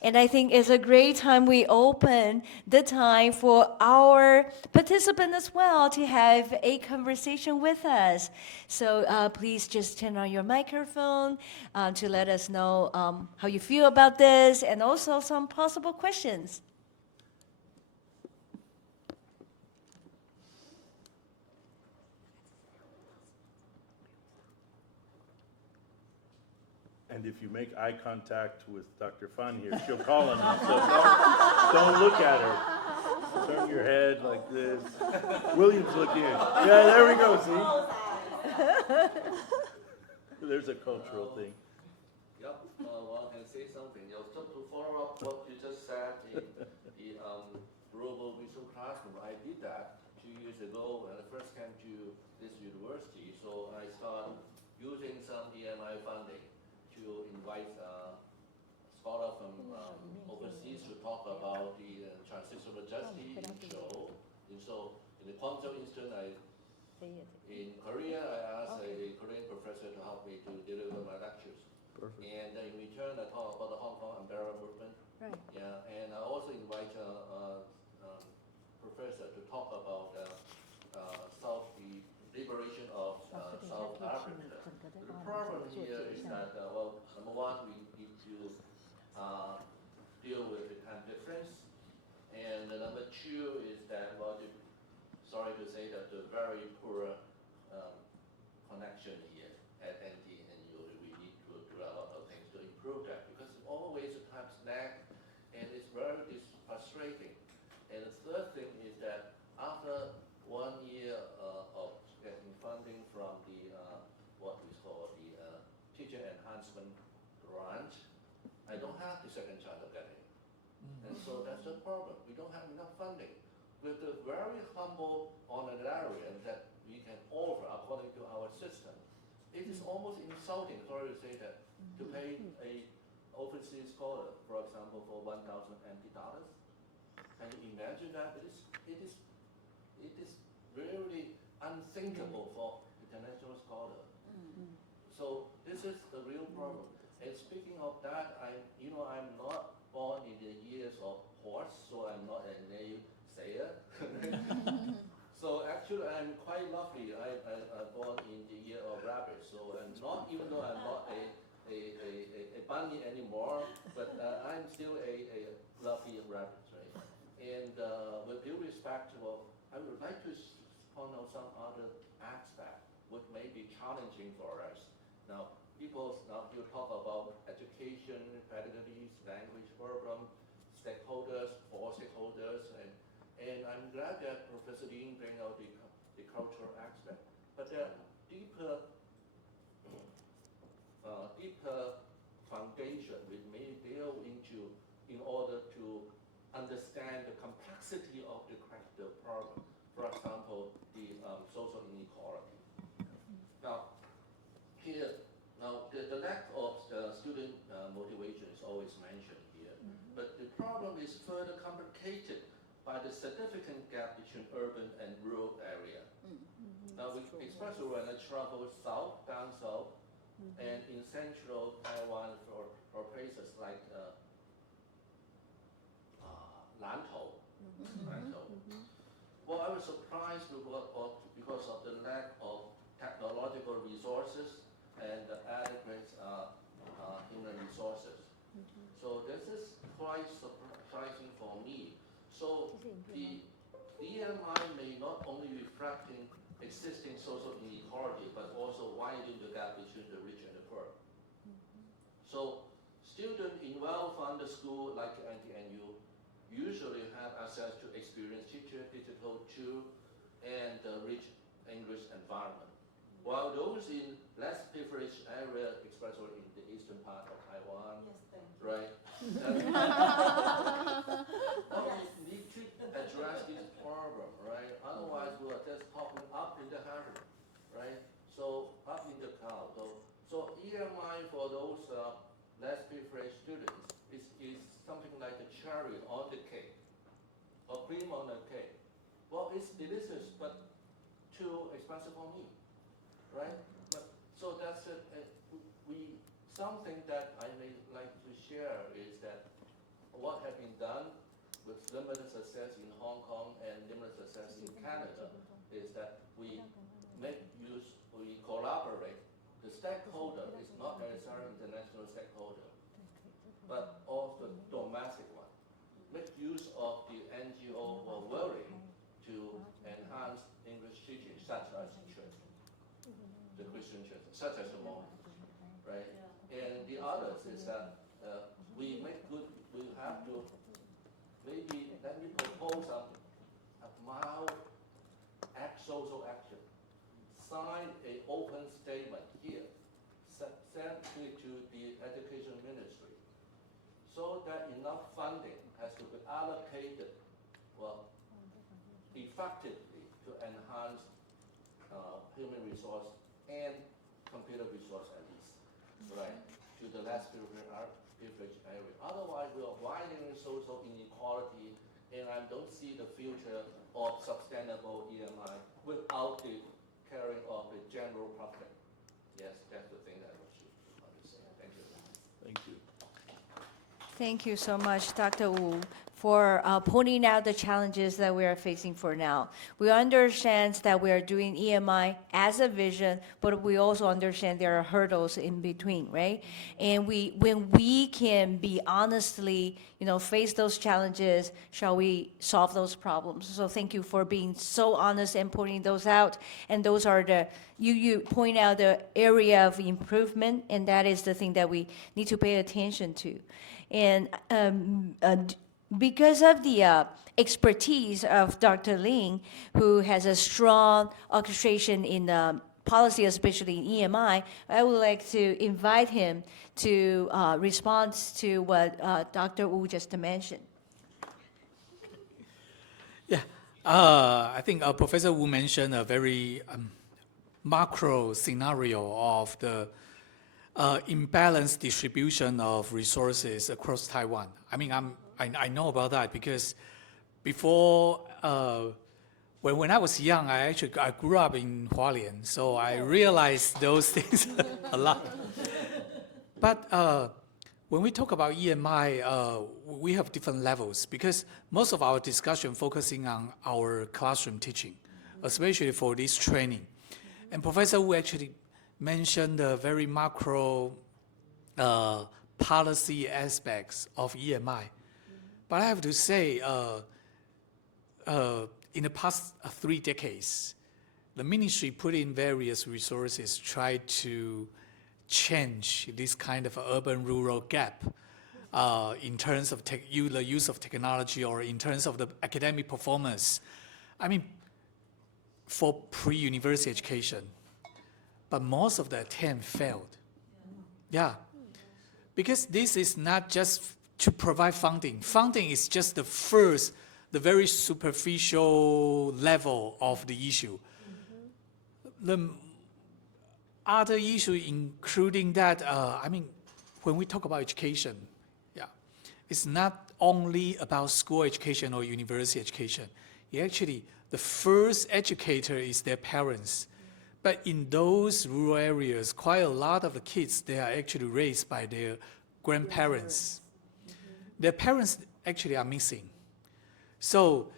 And I think it's a great time we open the time for our participants as well to have a conversation with us. So please just turn on your microphone to let us know how you feel about this and also some possible questions. And if you make eye contact with Dr. Fan here, she'll call on you. So don't look at her. Turn your head like this. William's looking. Yeah, there we go, see? There's a cultural thing. Yep, well, I can say something. Just to follow up what you just said in the global visual classroom, I did that 2 years ago when I first came to this university. So I started using some EMI funding to invite scholars from overseas to talk about the transitional justice show. And so in the Guangzhou instance, in Korea, I asked a Korean professor to help me to deliver my lectures. Perfect. And in return, I talk about the Hong Kong umbrella movement. Right. Yeah, and I also invite a professor to talk about the liberation of South Africa. The problem here is that, well, number one, we need to deal with the time difference. And number two is that, well, sorry to say that the very poor connection here. And So that's the problem. We don't have enough funding. With the very humble honorarium that we can offer according to our system, it is almost insulting, sorry to say that, to pay a overseas scholar, for example, for $1,000 NT dollars. Can you imagine that? It is really unthinkable for international scholar. So this is the real problem. And speaking of that, I'm not born in the years of horse, so I'm not a naysayer. So actually, I'm quite lucky. I'm born in the year of rabbit. So I'm not, even though I'm not a bunny anymore, but I'm still a lucky rabbit, right? And with due respect to, I would like to point out some other aspect which may be challenging for us. Now, now you talk about education, pedagogy, language program, stakeholders, all stakeholders, and I'm glad that Professor Lin bring out the cultural aspect. But there are deeper foundation we may delve into in order to understand the complexity of the problem. For example, the social inequality. Now, the lack of student motivation is always mentioned here, but the problem is further complicated by the significant gap between urban and rural area. Now, especially when I travel south, down south, and in central Taiwan for places like Lantou. Well, I was surprised because of the lack of technological resources and adequate human resources. So this is quite surprising for me. So the EMI may not only reflecting existing social inequality, but also widening the gap between the rich and the poor. So students in well-funded school like NTNU usually have access to experienced teacher, digital tool, and rich English environment. While those in less privileged area, especially in the eastern part of Taiwan, right? We need to address this problem, right? Otherwise, we are just popping up in the heaven, right? So up in the cloud. So EMI for those less privileged students is something like a cherry on the cake, or cream on the cake. Well, it's delicious, but too expensive for me, right? So that's something that I may like to share is that what has been done with limited success in Hong Kong and limited success in Canada is that we collaborate. The stakeholder is not necessarily international stakeholder, but also domestic one. Make use of the NGO who are willing to enhance English teaching, such as church, the Christian church, such as the monk, right? And the others is that we have to, maybe let me propose a mild social action. Sign an open statement here, send it to the education ministry, so that enough funding has to be allocated, effectively to enhance human resource and computer resource at least, right, to the less privileged area. Otherwise, we are widening social inequality, and I don't see the future of sustainable EMI without the caring of the general public. Yes, that's the thing that I want to say. Thank you. Thank you. Thank you so much, Dr. Wu, for pointing out the challenges that we are facing for now. We understand that we are doing EMI as a vision, but we also understand there are hurdles in between, right? And when we can be honestly, face those challenges, shall we solve those problems? So thank you for being so honest and pointing those out. And those are you point out the area of improvement, and that is the thing that we need to pay attention to. And because of the expertise of Dr. Ling, who has a strong orchestration in policy, especially in EMI, I would like to invite him to respond to what Dr. Wu just mentioned. I think Professor Wu mentioned a very macro scenario of the imbalanced distribution of resources across Taiwan. I mean, I know about that because before, when I was young, I grew up in Hualien, so I realized those things a lot. But when we talk about EMI, we have different levels because most of our discussion focusing on our classroom teaching, especially for this training. And Professor Wu actually mentioned the very macro policy aspects of EMI. But I have to say, in the past 3 decades, the ministry put in various resources, tried to change this kind of urban-rural gap in terms of the use of technology or in terms of the academic performance. I mean, for pre-university education, but most of the attempt failed. Yeah, because this is not just to provide funding. Funding is just the very superficial level of the issue. The other issue including that, I mean, when we talk about education, yeah, it's not only about school education or university education. Actually, the first educator is their parents. But in those rural areas, quite a lot of the kids, they are actually raised by their grandparents. Their parents actually are missing. So,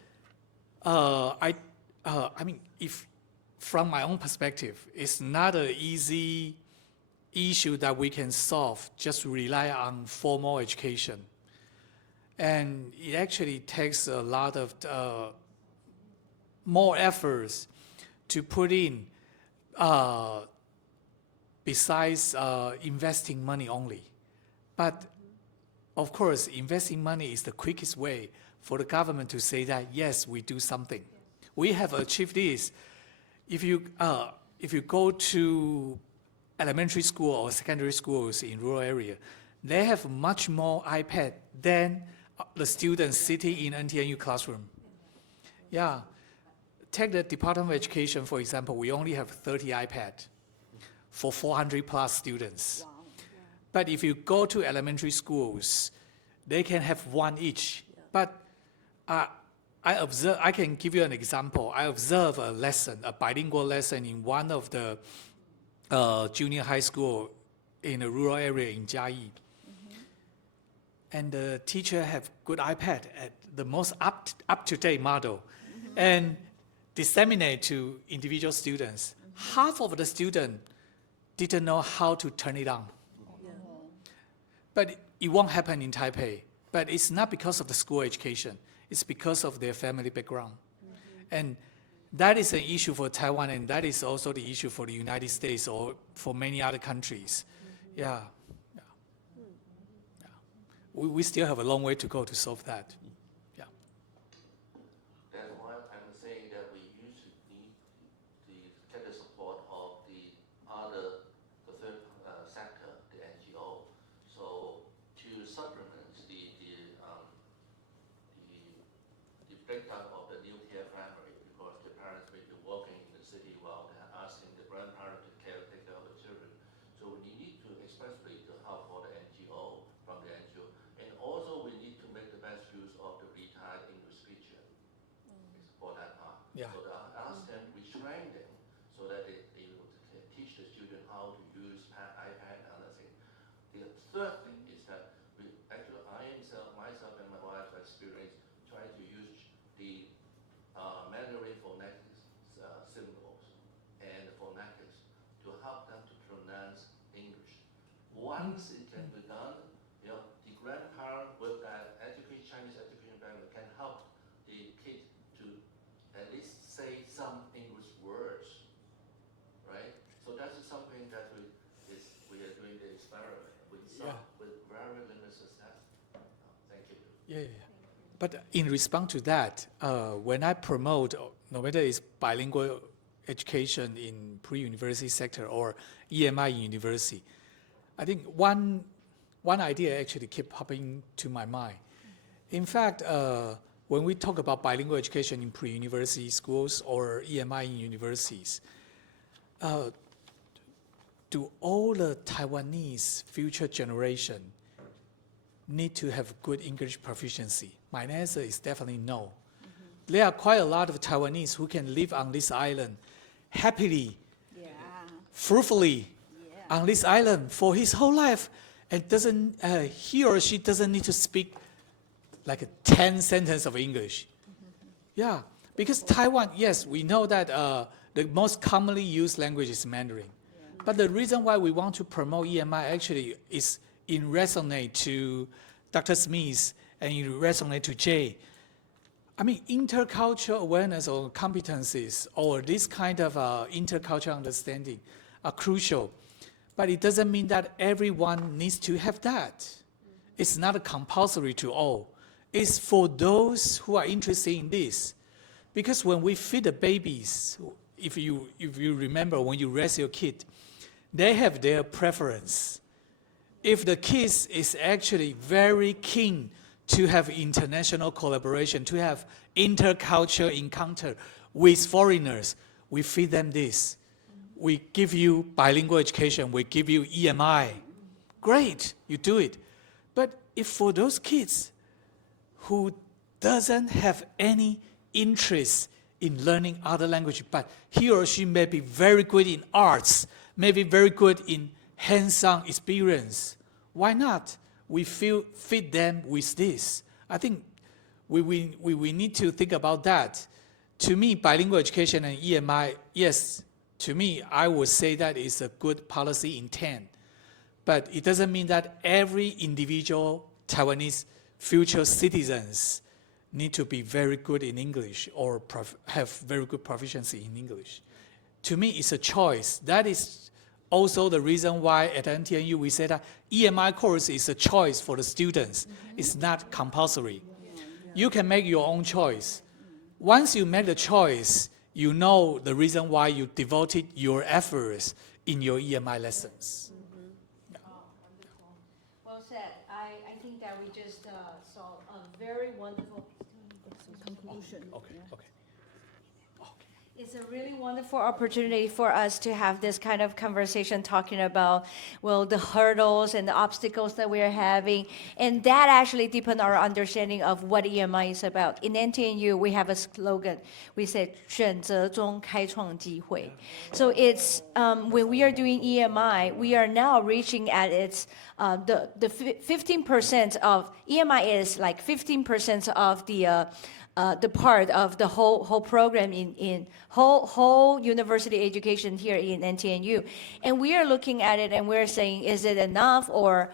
I mean, if from my own perspective, it's not an easy issue that we can solve, just rely on formal education. And it actually takes a lot of more efforts to put in besides investing money only. But of course, investing money is the quickest way for the government to say that, yes, we do something. We have achieved this. If you go to elementary school or secondary schools in rural area, they have much more iPad than the students sitting in NTNU classroom. Yeah. Take the Department of Education, for example, we only have 30 iPad for 400 plus students. Wow. But if you go to elementary schools, they can have one each. Yeah. But I can give you an example. I observed a lesson, a bilingual lesson in one of the junior high school in a rural area in Jiayi. And the teacher have good iPad at the most up-to-date model. And disseminate to individual students. Half of the students didn't know how to turn it on. Yeah. But it won't happen in Taipei. But it's not because of the school education. It's because of their family background. And that is an issue for Taiwan, and that is also the issue for the United States or for many other countries. Yeah. We still have a long way to go to solve that. That's why I'm saying that we usually need to get the support of the third sector, the NGO. So to supplement the breakdown of the nuclear family, because the parents may be working in the city while they're asking the grandparents to take care of the children. So we need to especially to help for the NGO, from the NGO. And also we need to make the best use of the retired English teacher for that part. Yeah. So ask them, we train them so that they will teach the student how to use iPad and other things. The third thing is that myself and my wife experience try to use the Mandarin phonetics symbols and phonetics to help them to pronounce English. Once it can be done, the grandparent with that Chinese education background can help the kid to at least say some English words, right? So that's something that we are doing the experiment with very limited success. Thank you. Yeah. But in response to that, when I promote, no matter it's bilingual education in pre-university sector or EMI in university, I think one idea actually kept popping to my mind. In fact, when we talk about bilingual education in pre-university schools or EMI in universities, do all the Taiwanese future generation need to have good English proficiency? My answer is definitely no. There are quite a lot of Taiwanese who can live on this island happily, fruitfully, on this island for his whole life, and he or she doesn't need to speak like 10 sentences of English. Yeah, because Taiwan, yes, we know that the most commonly used language is Mandarin. But the reason why we want to promote EMI actually is in resonate to Dr. Smith and in resonate to Jay. I mean, intercultural awareness or competencies or this kind of intercultural understanding are crucial. But it doesn't mean that everyone needs to have that. It's not compulsory to all. It's for those who are interested in this. Because when we feed the babies, if you remember when you raise your kid, they have their preference. If the kid is actually very keen to have international collaboration, to have intercultural encounter with foreigners, we feed them this. We give you bilingual education, we give you EMI. Great, you do it. But if for those kids who doesn't have any interest in learning other language, but he or she may be very good in arts, maybe very good in hands-on experience, why not? We feed them with this. I think we need to think about that. To me, bilingual education and EMI, yes, to me, I would say that is a good policy intent. But it doesn't mean that every individual Taiwanese future citizens need to be very good in English or have very good proficiency in English. To me, it's a choice. That is also the reason why at NTNU we said that EMI course is a choice for the students. It's not compulsory. You can make your own choice. Once you make the choice, you know the reason why you devoted your efforts in your EMI lessons. Well said. I think that we just saw a very wonderful conclusion. Okay. It's a really wonderful opportunity for us to have this kind of conversation talking about, well, the hurdles and the obstacles that we're having. And that actually deepened our understanding of what EMI is about. In NTNU, we have a slogan. We say, 选择中开创机会. So it's, when we are doing EMI, we are now reaching at its, the 15% of, EMI is like 15% of the part of the whole program in whole university education here in NTNU. And we are looking at it and we're saying, is it enough or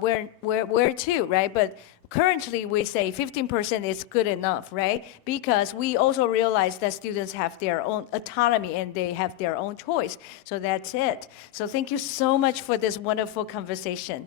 where to, right? But currently we say 15% is good enough, right? Because we also realize that students have their own autonomy and they have their own choice. So that's it. So thank you so much for this wonderful conversation.